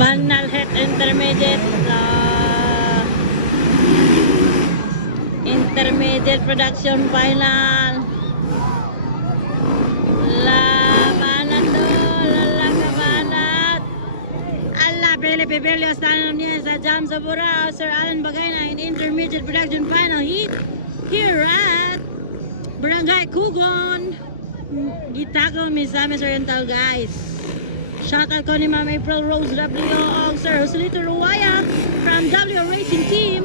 Banal Het Intermediate Intermediate Production Final. Labanat to, lalakabanat. Allah, Pili-Pipilios tayo niya sa Jam sa Burao, Sir Alan Bagayna in Intermediate Production Final Heat here at Barangay Kugon, Gitago, Misamis Oriental, guys. Shoutout ko ni Ma'am April Rose W. O Sir Joselito Ruwaya from W Racing Team.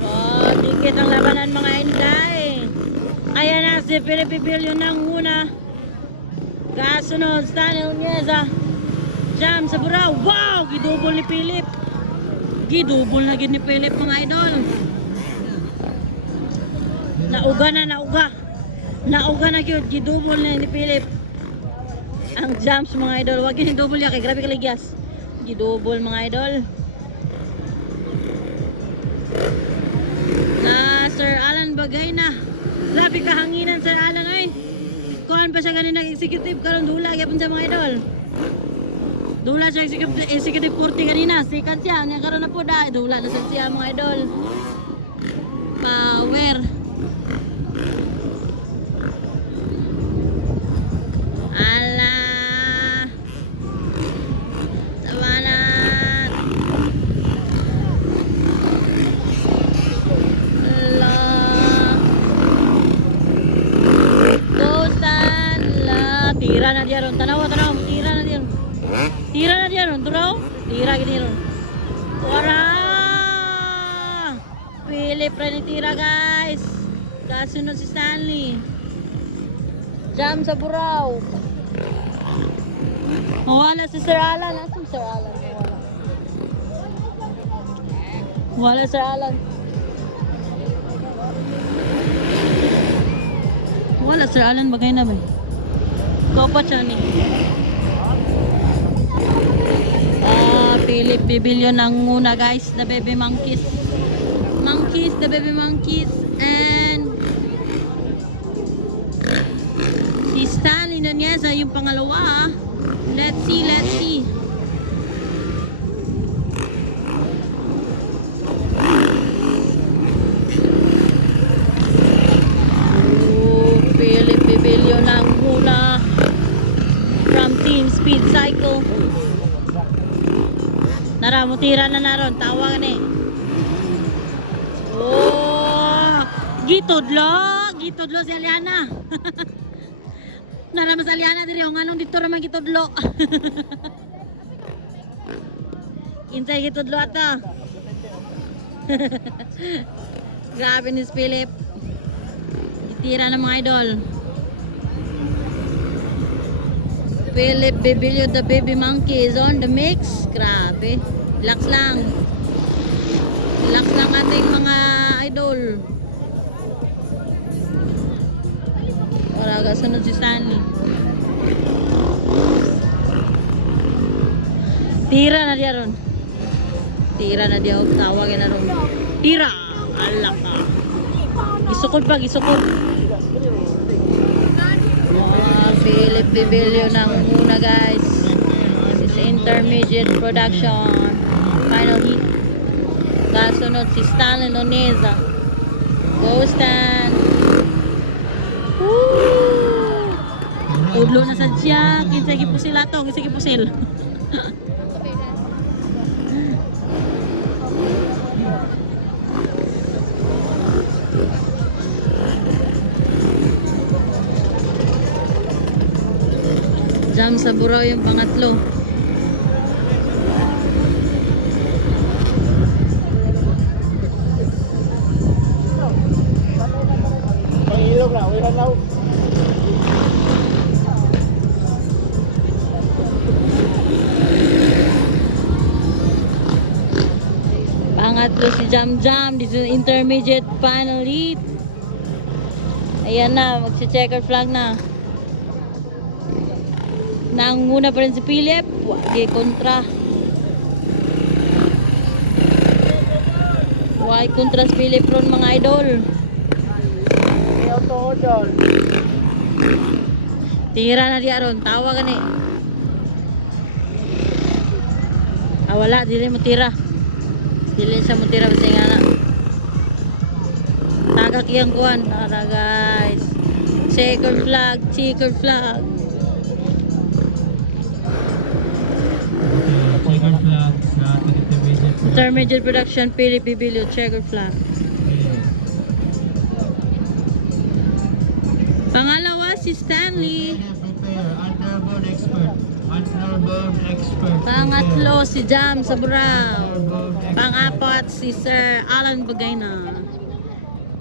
Oh, dikit ang labanan mga inday. Ayan na si Pili-Pipilyo ng una. Kasunod, Stanley Nieza. Jam sa Burao. Wow! Gidubol ni Philip. Gidubol na gid ni Philip mga idol. Nauga na, nauga. Nauga na gyud, gidubol na ni Philip. Ang jumps mga idol, wag yun double ya kay grabe kaligyas. Gidubol mga idol. Na Sir Alan Bagayna. Grabe kahanginan Sir Alan ay. Kuan pa siya ganun nag-executive karon dula gyapon sa mga idol. Dula siya executive 40 kanina, second siya, nya karon na po da, dula na siya mga idol. Power. Ala. Sabanat. La. Dosan la. Tira na diya ron. Tanawa, tanawa. Tira na diya ron. Tira na diya ron. Turaw. Tira gini ron. Wara. Philip rin tira guys. Kasunod si Stanley. Jam sa Burao. Wala si Sir Alan. Asan Sir Alan? Wala Sir Alan. Wala Sir Alan. Bagay na ba? Kopa siya ni. Philip Bibilyo ng muna guys. The Baby Monkeys. Monkeys. The Baby Monkeys. And si Stanley Nunez yung pangalawa. Let's see, let's see. Oh, Philip Bibilyo ng muna from Team Speed Cycle. Naramutira na naron, tawa ni. Oh, gitudlo si Aliana. Naramas Aliana diri ang anong dito ra man gitudlo. Intay gitudlo ato. Grabe ni Philip. Gitira na mga idol. Philip Bibilyo, the Baby Monkey is on the mix. Grabe. Relax lang. Relax lang ating mga idol. Para sunod si Stanley. Tira na diya ron. Tira na diya. Tawagin na ron. Tira! Alak ka. Gisukod pa, gisukod. Philip Bibilyo ng muna guys. This is Intermediate Production Final Heat. Kasunod si Stanley Noneza. Go Stan. Woo! Udlo na sa siya. Kinsa gipusil ato. Kinsa gipusil. Jam sa Burao yung pangatlo. Pangilog na, wala na. Pangatlo si Jam Jam. This is Intermediate Final Heat. Ayan na, magsi-checker flag na. Nanguna pa rin si Philip. Wagi kontra. Wagi kontra si Philip ron mga idol. Tira na diya ron. Tawa gani. Ah, wala, dili mo tira. Dili siya mo tira kasi nga na. Tagak iyang kuhan. Tara guys. Checkered flag, checkered flag. Checkered flag sa intermediate production. Intermediate production, Pili Pibilio, checkered flag. Pangalawa si Stanley. Prepare, underbone expert. Underbone expert. Pangatlo si Jam Saburao. Underbone expert. Pang-apat si Sir Alan Bagayna.